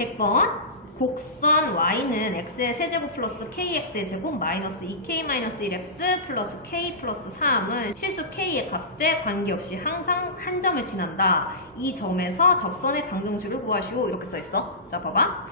100번 곡선 y는 x의 세제곱 플러스 kx의 제곱 마이너스 2k 마이너스 1x 플러스 k 플러스 3은 실수 k의 값에 관계없이 항상 한 점을 지난다. 이 점에서 접선의 방정식을 구하시오. 이렇게 써있어. 자 봐봐.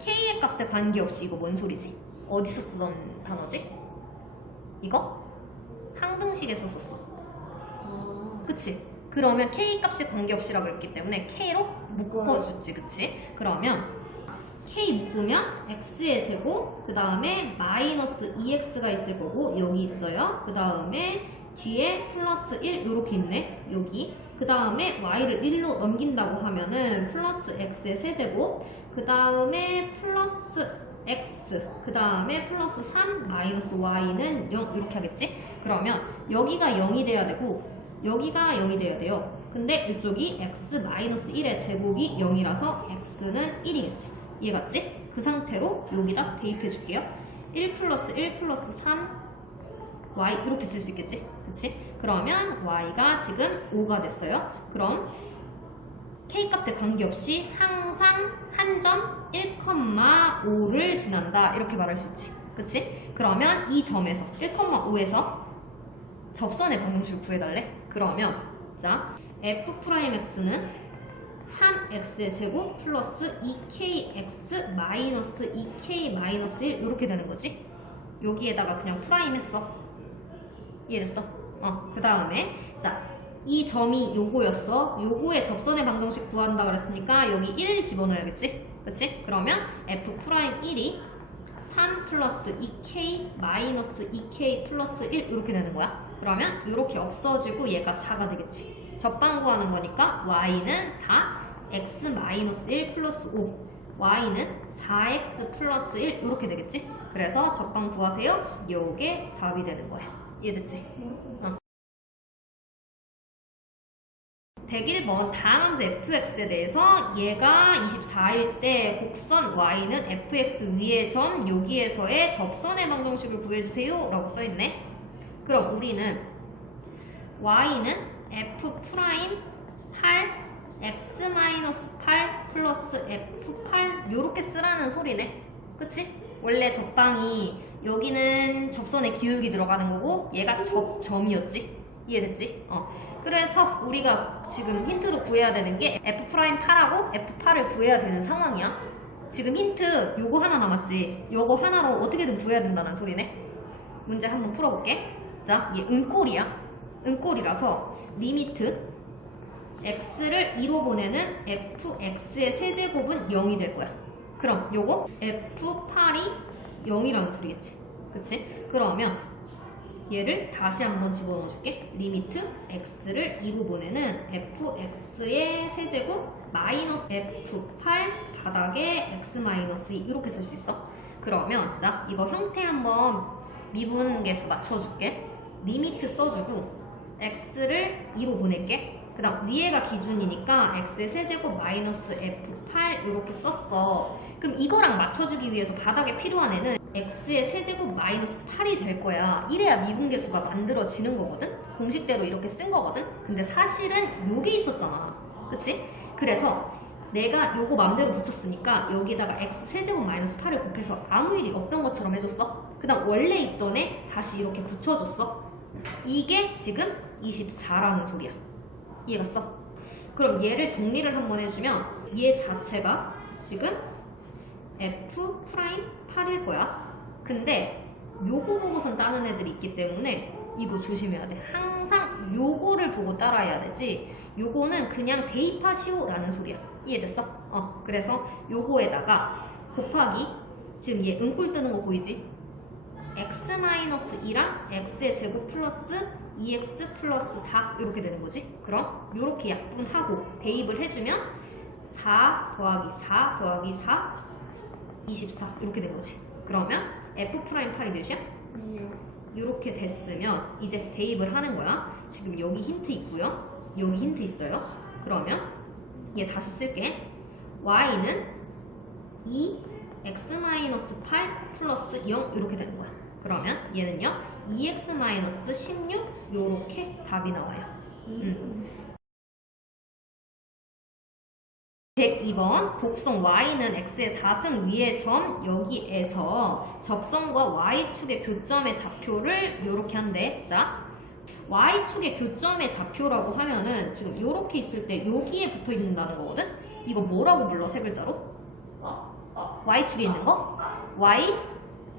k의 값에 관계없이 이거 뭔 소리지? 어디서 쓰던 단어지? 이거? 항등식에서 썼어. 그치? 그러면 k 값에 관계없이라고 했기 때문에 k로 묶어주지. 그치? 그러면 k 묶으면 x의 제곱 그 다음에 마이너스 2x가 있을 거고 여기 있어요 그 다음에 뒤에 플러스 1 이렇게 있네 여기 그 다음에 y를 1로 넘긴다고 하면은 플러스 x의 세제곱 그 다음에 플러스 x 그 다음에 플러스 3 마이너스 y는 0 이렇게 하겠지 그러면 여기가 0이 돼야 되고 여기가 0이 돼야 돼요 근데 이쪽이 x 마이너스 1의 제곱이 0이라서 x는 1이겠지 이해갔지? 그 상태로 여기다 대입해 줄게요. 1 플러스 1 플러스 3 y 이렇게 쓸 수 있겠지? 그치? 그러면 y가 지금 5가 됐어요. 그럼 k 값에 관계없이 항상 한 점 1,5를 지난다 이렇게 말할 수 있지. 그치? 그러면 이 점에서 1,5에서 접선의 방정식을 구해달래? 그러면 자 f'x는 3x의 제곱 플러스 2kx 마이너스 2k 마이너스 1 이렇게 되는 거지. 여기에다가 그냥 프라임 했어. 이해됐어? 어, 그 다음에 자, 이 점이 요거였어. 요거의 접선의 방정식 구한다 그랬으니까 여기 1 집어넣어야겠지? 그치? 그러면 f 프라임 1이 3 플러스 2k 마이너스 2k 플러스 1 이렇게 되는 거야. 그러면 이렇게 없어지고 얘가 4가 되겠지. 접방 구하는 거니까 y는 4, x 마이너스 1 플러스 5 y는 4x 플러스 1 이렇게 되겠지? 그래서 적방 구하세요. 요게 답이 되는 거야. 이해됐지? 어. 101번 다항함수 fx에 대해서 얘가 24일 때 곡선 y는 fx 위의 점 여기에서의 접선의 방정식을 구해주세요 라고 써있네 그럼 우리는 y는 f 프라임 8 x-8 플러스 f8 요렇게 쓰라는 소리네 그치? 원래 접방이 여기는 접선의 기울기 들어가는 거고 얘가 접점이었지 이해됐지? 어. 그래서 우리가 지금 힌트로 구해야 되는 게 f'8하고 f8을 구해야 되는 상황이야 지금 힌트 요거 하나 남았지 요거 하나로 어떻게든 구해야 된다는 소리네 문제 한번 풀어볼게 자, 얘 은꼴이야 은꼴이라서 리미트 x를 2로 보내는 fx의 세제곱은 0이 될 거야. 그럼 요거 f8이 0이라는 소리겠지. 그치? 그러면 얘를 다시 한번 집어넣어 줄게. 리미트 x를 2로 보내는 fx의 세제곱 마이너스 f8 바닥에 x 마이너스 2 이렇게 쓸 수 있어. 그러면 자 이거 형태 한번 미분 계수 맞춰줄게. 리미트 써주고 x를 2로 보낼게. 그 다음 위에가 기준이니까 x의 세제곱 마이너스 f8 이렇게 썼어. 그럼 이거랑 맞춰주기 위해서 바닥에 필요한 애는 x의 세제곱 마이너스 8이 될 거야. 이래야 미분계수가 만들어지는 거거든? 공식대로 이렇게 쓴 거거든? 근데 사실은 요게 있었잖아. 그치? 그래서 내가 요거 맘대로 붙였으니까 여기다가 x 세제곱 마이너스 8을 곱해서 아무 일이 없던 것처럼 해줬어. 그 다음 원래 있던 애 다시 이렇게 붙여줬어. 이게 지금 24라는 소리야. 이해갔어? 그럼 얘를 정리를 한번 해주면 얘 자체가 지금 f 프라임 8일 거야. 근데 요거 보고선 따는 애들이 있기 때문에 이거 조심해야 돼. 항상 요거를 보고 따라야 되지. 요거는 그냥 대입하시오 라는 소리야. 이해됐어? 어, 그래서 요거에다가 곱하기 지금 얘 은꼴 뜨는 거 보이지? X-2랑 x의 제곱 플러스 2x 플러스 4 이렇게 되는 거지. 그럼 이렇게 약분하고 대입을 해주면 4 더하기 4 더하기 4 24 이렇게 된 거지. 그러면 f 프라임 8이 몇이야? 이렇게 됐으면 이제 대입을 하는 거야. 지금 여기 힌트 있고요. 여기 힌트 있어요. 그러면 얘 다시 쓸게. y는 2 x-8 플러스 0 이렇게 거야. 그러면 얘는요 2x-16 요렇게 답이 나와요. 음. 102번 곡선 y는 x의 4승 위의 점 여기에서 접선과 y축의 교점의 좌표를 이렇게 한대. 자, y축의 교점의 좌표라고 하면은 지금 이렇게 있을 때 여기에 붙어 있는다는 거거든? 이거 뭐라고 불러 세 글자로? 어? y축에 있는 거? y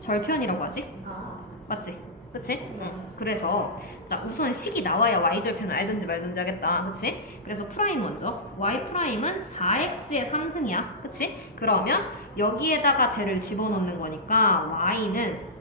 절편이라고 하지? 아. 맞지? 그치? 네. 그래서 자 우선 식이 나와야 y절편을 알든지 말든지 하겠다 그치? 그래서 프라임 먼저 y 프라임은 4x의 3승이야 그치? 그러면 여기에다가 쟤를 집어넣는 거니까 y는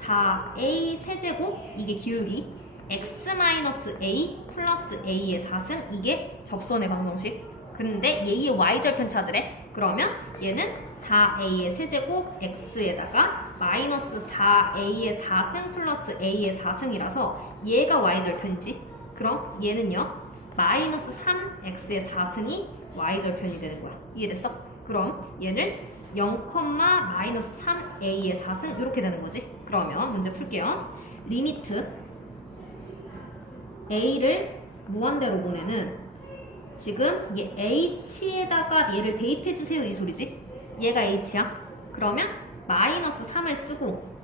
4a 세제곱 이게 기울기 x-a 플러스 a의 4승 이게 접선의 방정식 근데 얘의 y절편 찾으래 그러면 얘는 4a의 세제곱 x에다가 마이너스 4a의 4승 플러스 a의 4승이라서 얘가 y절편이지? 그럼 얘는요? 마이너스 3x의 4승이 y절편이 되는 거야. 이해됐어? 그럼 얘를 0, 마이너스 3a의 4승 이렇게 되는 거지. 그러면 문제 풀게요. 리미트 a를 무한대로 보내는 지금 얘 h에다가 얘를 대입해 주세요. 이 소리지? 얘가 h야? 그러면 마이너스 3을 쓰고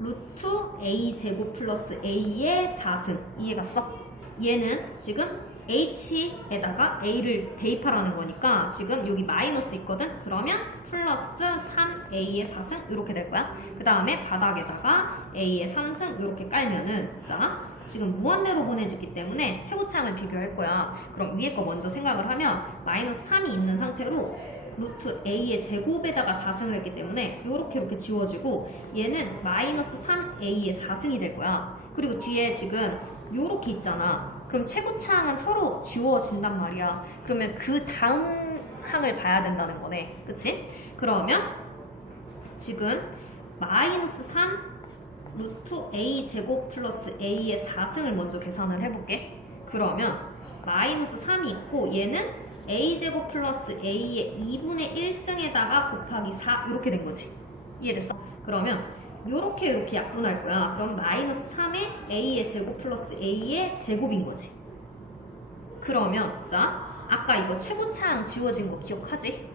루트 a 제곱 플러스 a의 4승 이해갔어? 얘는 지금 h에다가 a를 대입하라는 거니까 지금 여기 마이너스 있거든? 그러면 플러스 3a의 4승 이렇게 될 거야 그 다음에 바닥에다가 a의 3승 이렇게 깔면은 자 지금 무한대로 보내지기 때문에 최고차항을 비교할 거야 그럼 위에 거 먼저 생각을 하면 마이너스 3이 있는 상태로 루트 a의 제곱에다가 4승을 했기 때문에 이렇게 이렇게 지워지고 얘는 마이너스 3a의 4승이 될 거야. 그리고 뒤에 지금 요렇게 있잖아. 그럼 최고차항은 서로 지워진단 말이야. 그러면 그 다음 항을 봐야 된다는 거네. 그치? 그러면 지금 마이너스 3 루트 a 제곱 플러스 a의 4승을 먼저 계산을 해볼게. 그러면 마이너스 3이 있고 얘는 a 제곱 플러스 a의 2분의 1승에다가 곱하기 4 이렇게 된 거지 이해됐어? 그러면 요렇게 이렇게 약분할 거야 그럼 마이너스 3의 a의 제곱 플러스 a의 제곱인 거지 그러면 자 아까 이거 최고차항 지워진 거 기억하지?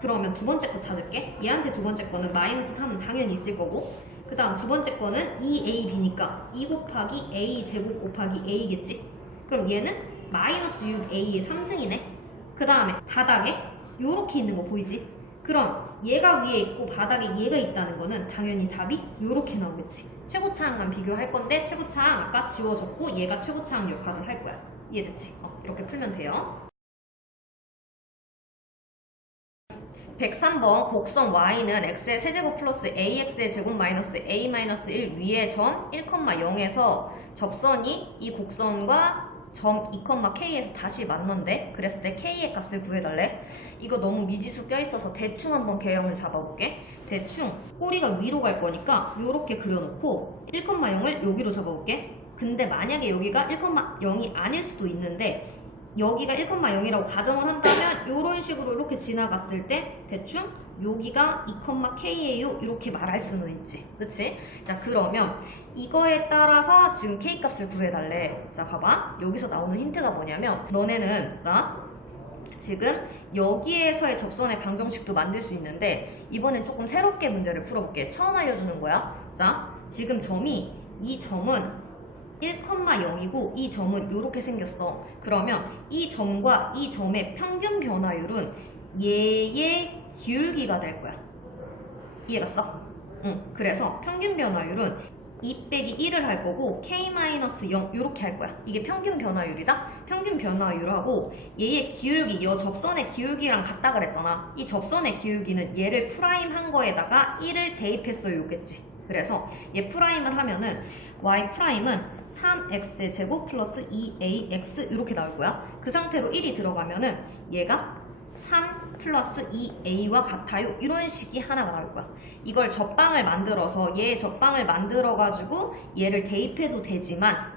그러면 두 번째 거 찾을게 얘한테 두 번째 거는 마이너스 3은 당연히 있을 거고 그 다음 두 번째 거는 2ab니까 2 곱하기 a 제곱 곱하기 a겠지? 그럼 얘는 마이너스 6a의 3승이네 그 다음에 바닥에 요렇게 있는 거 보이지? 그럼 얘가 위에 있고 바닥에 얘가 있다는 거는 당연히 답이 요렇게 나오겠지 최고차항만 비교할 건데 최고차항 아까 지워졌고 얘가 최고차항 역할을 할 거야 이해됐지? 어, 이렇게 풀면 돼요 103번 곡선 y는 x의 세제곱 플러스 ax의 제곱 마이너스 a 마이너스 1 위의 점 1,0에서 접선이 이 곡선과 점 2,k에서 다시 만난대. 그랬을 때 k의 값을 구해달래. 이거 너무 미지수 껴있어서 대충 한번 개형을 잡아볼게. 대충 꼬리가 위로 갈 거니까 이렇게 그려놓고 1,0을 여기로 잡아볼게. 근데 만약에 여기가 1,0이 아닐 수도 있는데 여기가 1,0이라고 가정을 한다면 이런 식으로 이렇게 지나갔을 때 대충 여기가 2,k예요. 이렇게 말할 수는 있지. 그치? 자 그러면 이거에 따라서 지금 k 값을 구해달래. 자 봐봐. 여기서 나오는 힌트가 뭐냐면 너네는 자 지금 여기에서의 접선의 방정식도 만들 수 있는데 이번엔 조금 새롭게 문제를 풀어볼게. 처음 알려주는 거야. 자 지금 점이 이 점은 1,0이고 이 점은 이렇게 생겼어. 그러면 이 점과 이 점의 평균 변화율은 얘의 기울기가 될 거야. 이해갔어? 응. 그래서 평균 변화율은 2 빼기 1을 할 거고 k-0 이렇게 할 거야. 이게 평균 변화율이다. 평균 변화율하고 얘의 기울기, 이 접선의 기울기랑 같다 그랬잖아. 이 접선의 기울기는 얘를 프라임 한 거에다가 1을 대입했어요. 요겠지. 그래서 얘 프라임을 하면은 y 프라임은 3x 제곱 플러스 2ax 이렇게 나올 거야. 그 상태로 1이 들어가면은 얘가 3 플러스 2a와 같아요. 이런 식이 하나가 나올 거야. 이걸 접방을 만들어서 얘 접방을 만들어 가지고 얘를 대입해도 되지만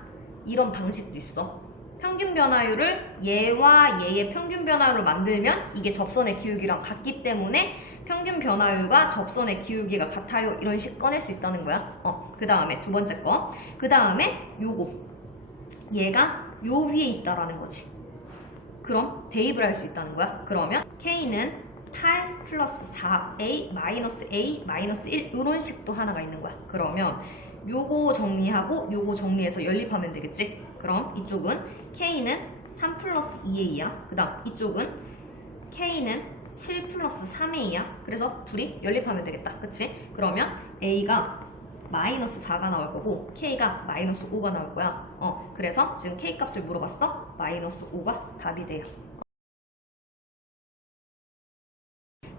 이런 방식도 있어. 평균 변화율을 얘와 얘의 평균 변화율을 만들면 이게 접선의 기울기랑 같기 때문에 평균 변화율과 접선의 기울기가 같아요. 이런 식 꺼낼 수 있다는 거야. 어, 그 다음에 두 번째 거. 그 다음에 요거. 얘가 요 위에 있다라는 거지. 그럼 대입을 할 수 있다는 거야. 그러면 K는 8 플러스 4A 마이너스 A 마이너스 1 이런 식도 하나가 있는 거야. 그러면 요거 정리하고 요거 정리해서 연립하면 되겠지? 그럼 이쪽은 K는 3 플러스 2A야. 그 다음 이쪽은 K는 7 플러스 3A야. 그래서 둘이 연립하면 되겠다. 그치? 그러면 A가 마이너스 4가 나올 거고 K가 마이너스 5가 나올 거야. 어, 그래서 지금 K 값을 물어봤어? 마이너스 5가 답이 돼요.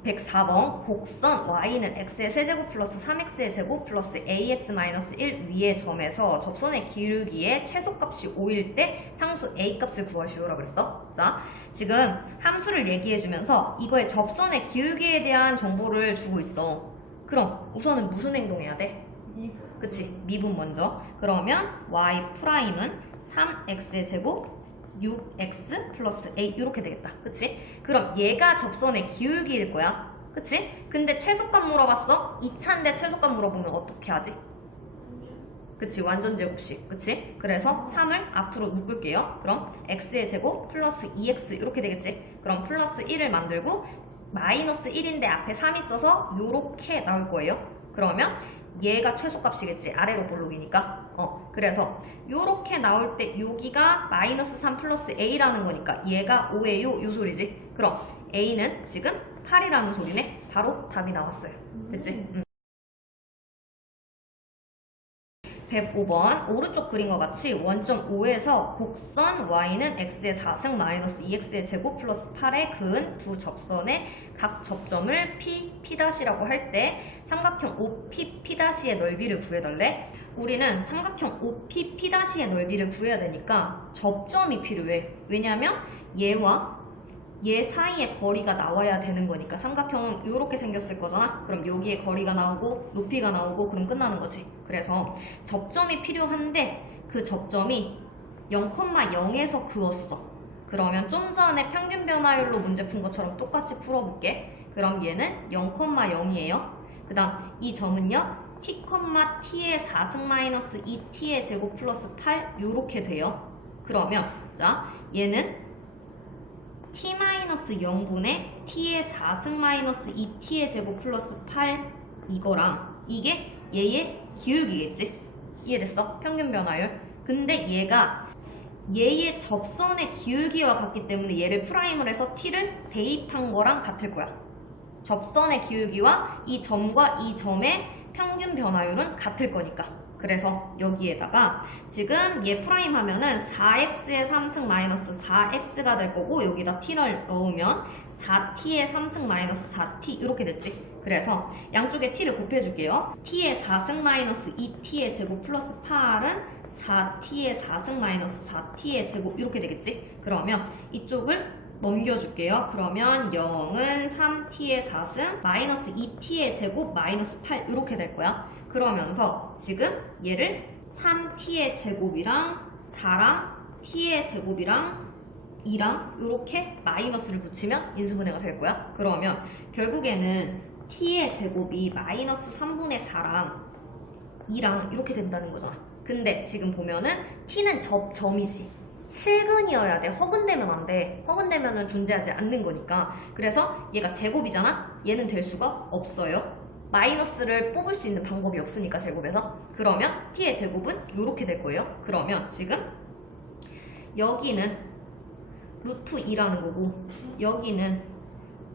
104번 곡선 y는 x의 세제곱 플러스 3x의 제곱 플러스 ax 마이너스 1 위의 점에서 접선의 기울기의 최소값이 5일 때 상수 a 값을 구하시오라고 그랬어. 자, 지금 함수를 얘기해주면서 이거의 접선의 기울기에 대한 정보를 주고 있어. 그럼 우선은 무슨 행동해야 돼? 그치 미분 먼저 그러면 y 프라임은 3x의 제곱 6x 플러스 a 이렇게 되겠다. 그치? 그럼 얘가 접선의 기울기일 거야. 그치? 근데 최소값 물어봤어? 2차인데 최소값 물어보면 어떻게 하지? 그치? 완전 제곱식. 그치? 그래서 3을 앞으로 묶을게요. 그럼 x의 제곱 플러스 2x 이렇게 되겠지? 그럼 플러스 1을 만들고 마이너스 1인데 앞에 3 있어서 요렇게 나올 거예요. 그러면 얘가 최소값이겠지. 아래로 볼록이니까 어 그래서 요렇게 나올 때 여기가 마이너스 3 플러스 a라는 거니까 얘가 5예요. 요 소리지. 그럼 a는 지금 8이라는 소리네. 바로 답이 나왔어요. 됐지? 응. 105번 오른쪽 그림과 같이 원점 5에서 곡선 y는 x의 4승 마이너스 2x의 제곱 플러스 8의 그은 두 접선의 각 접점을 p, p'이라고 할 때 삼각형 OP, P'의 넓이를 구해달래? 우리는 삼각형 OP, P'의 넓이를 구해야 되니까 접점이 필요해. 왜냐면 얘와 얘 사이에 거리가 나와야 되는 거니까 삼각형은 이렇게 생겼을 거잖아? 그럼 여기에 거리가 나오고 높이가 나오고 그럼 끝나는 거지 그래서 접점이 필요한데 그 접점이 0,0에서 그었어. 그러면 좀 전에 평균 변화율로 문제 푼 것처럼 똑같이 풀어볼게. 그럼 얘는 0,0이에요. 그 다음 이 점은요. t, t의 4승 마이너스 2t의 제곱 플러스 8 요렇게 돼요. 그러면 자 얘는 t-0분의 t의 4승 마이너스 2t의 제곱 플러스 8 이거랑 이게 얘의 기울기겠지? 이해됐어? 평균 변화율. 근데 얘가 얘의 접선의 기울기와 같기 때문에 얘를 프라임을 해서 t를 대입한 거랑 같을 거야. 접선의 기울기와 이 점과 이 점의 평균 변화율은 같을 거니까. 그래서 여기에다가 지금 얘 프라임 하면은 4x의 3승 마이너스 4x가 될 거고 여기다 t를 넣으면 4t의 3승 마이너스 4t 이렇게 됐지 그래서 양쪽에 t를 곱해줄게요 t의 4승 마이너스 2t의 제곱 플러스 8은 4t의 4승 마이너스 4t의 제곱 이렇게 되겠지 그러면 이쪽을 넘겨줄게요. 그러면 0은 3t의 4승 마이너스 2t의 제곱 마이너스 8 이렇게 될 거야. 그러면서 지금 얘를 3t의 제곱이랑 4랑 t의 제곱이랑 2랑 이렇게 마이너스를 붙이면 인수분해가 될 거야. 그러면 결국에는 t의 제곱이 마이너스 3분의 4랑 2랑 이렇게 된다는 거잖아. 근데 지금 보면은 t는 접점이지. 실근이어야 돼. 허근되면 안 돼. 허근되면은 존재하지 않는 거니까. 그래서 얘가 제곱이잖아? 얘는 될 수가 없어요. 마이너스를 뽑을 수 있는 방법이 없으니까 제곱에서. 그러면 t의 제곱은 이렇게 될 거예요. 그러면 지금 여기는 루트 2라는 거고 여기는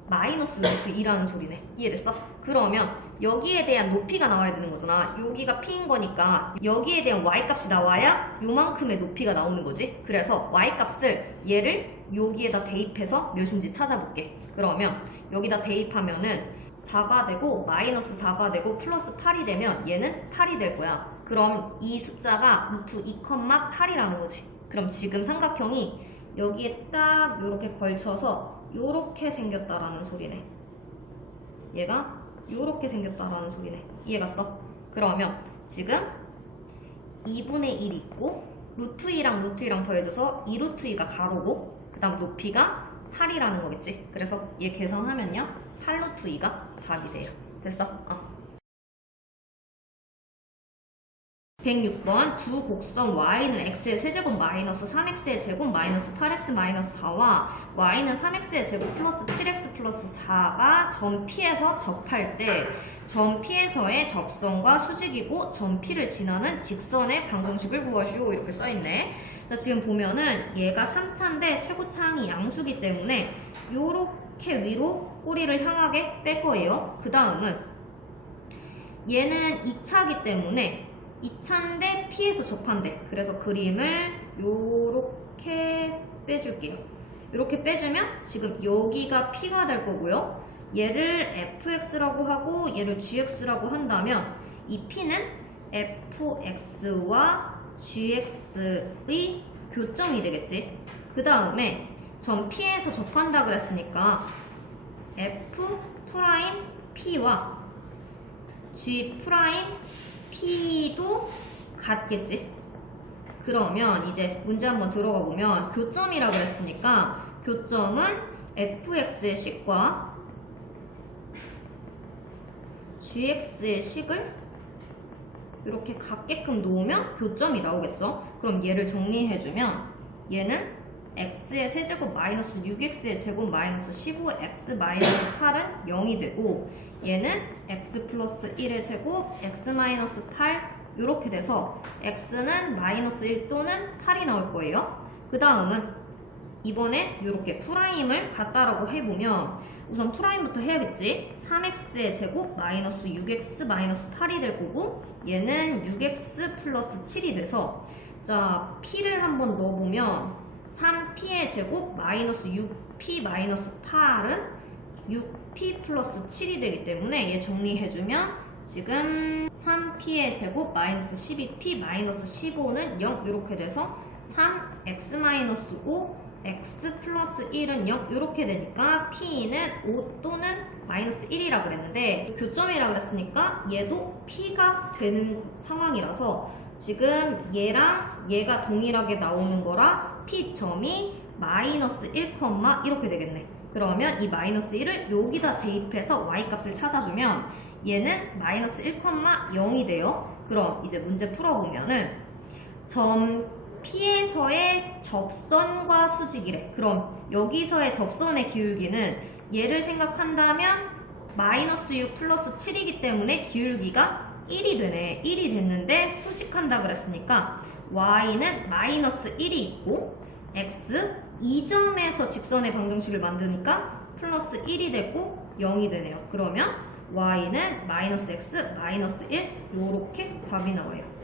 마이너스 루트 2라는 소리네. 이해됐어? 그러면 여기에 대한 높이가 나와야 되는 거잖아. 여기가 p인 거니까 여기에 대한 y 값이 나와야 요만큼의 높이가 나오는 거지. 그래서 y 값을 얘를 여기에다 대입해서 몇인지 찾아볼게. 그러면 여기다 대입하면은 4가 되고 마이너스 4가 되고 플러스 8이 되면 얘는 8이 될 거야. 그럼 이 숫자가 루트 2,8이라는 거지. 그럼 지금 삼각형이 여기에 딱 이렇게 걸쳐서 이렇게 생겼다라는 소리네. 얘가 이렇게 생겼다라는 소리네. 이해갔어? 그러면 지금 2분의 1 있고 루트 2랑 루트 2랑 더해져서 2 루트 2가 가로고 그 다음 높이가 8이라는 거겠지. 그래서 얘 계산하면요. 8 루트 2가 답이 돼요. 됐어? 어. 106번 두 곡선 y는 x의 세제곱 마이너스 3x의 제곱 마이너스 8x 마이너스 4와 y는 3x의 제곱 플러스 7x 플러스 4가 점 P에서 접할 때 점 P에서의 접선과 수직이고 점 P를 지나는 직선의 방정식을 구하시오. 이렇게 써있네. 자 지금 보면은 얘가 3차인데 최고차항이 양수기 때문에 요렇게 위로 꼬리를 향하게 뺄 거예요. 그 다음은 얘는 2차기 때문에 2차인데 P에서 접한대. 그래서 그림을 요렇게 빼줄게요. 이렇게 빼주면 지금 여기가 P가 될 거고요. 얘를 fx라고 하고 얘를 gx라고 한다면 이 P는 fx와 gx의 교점이 되겠지. 그 다음에 점 P에서 접한다 그랬으니까 f 프라임 P와 G 프라임 P도 같겠지? 그러면 이제 문제 한번 들어가 보면 교점이라 그랬으니까 교점은 fx의 식과 gx의 식을 이렇게 같게끔 놓으면 교점이 나오겠죠? 그럼 얘를 정리해주면 얘는 x의 세제곱 마이너스 6x의 제곱 마이너스 15x 마이너스 8은 0이 되고 얘는 x 플러스 1의 제곱 x 마이너스 8 이렇게 돼서 x는 마이너스 1 또는 8이 나올 거예요. 그 다음은 이번에 이렇게 프라임을 갖다라고 해보면 우선 프라임부터 해야겠지. 3x의 제곱 마이너스 6x 마이너스 8이 될 거고 얘는 6x 플러스 7이 돼서 자 p를 한번 넣어보면 3p의 제곱 마이너스 6p 마이너스 8은 6p 플러스 7이 되기 때문에 얘 정리해주면 지금 3p의 제곱 마이너스 12p 마이너스 15는 0 이렇게 돼서 3x 마이너스 5 x 플러스 1은 0 이렇게 되니까 p는 5 또는 마이너스 1이라 그랬는데 교점이라 그랬으니까 얘도 p가 되는 상황이라서 지금 얘랑 얘가 동일하게 나오는 거라 p점이 마이너스 1, 이렇게 되겠네. 그러면 이 마이너스 1을 여기다 대입해서 y값을 찾아주면 얘는 마이너스 1, 0이 돼요. 그럼 이제 문제 풀어보면은 점 P에서의 접선과 수직이래. 그럼 여기서의 접선의 기울기는 얘를 생각한다면 마이너스 6 플러스 7이기 때문에 기울기가 1이 되네. 1이 됐는데 수직한다 그랬으니까 y는 마이너스 1이 있고 x 2점에서 직선의 방정식을 만드니까 플러스 1이 되고 0이 되네요. 그러면 y는 마이너스 x 마이너스 1 요렇게 답이 나와요.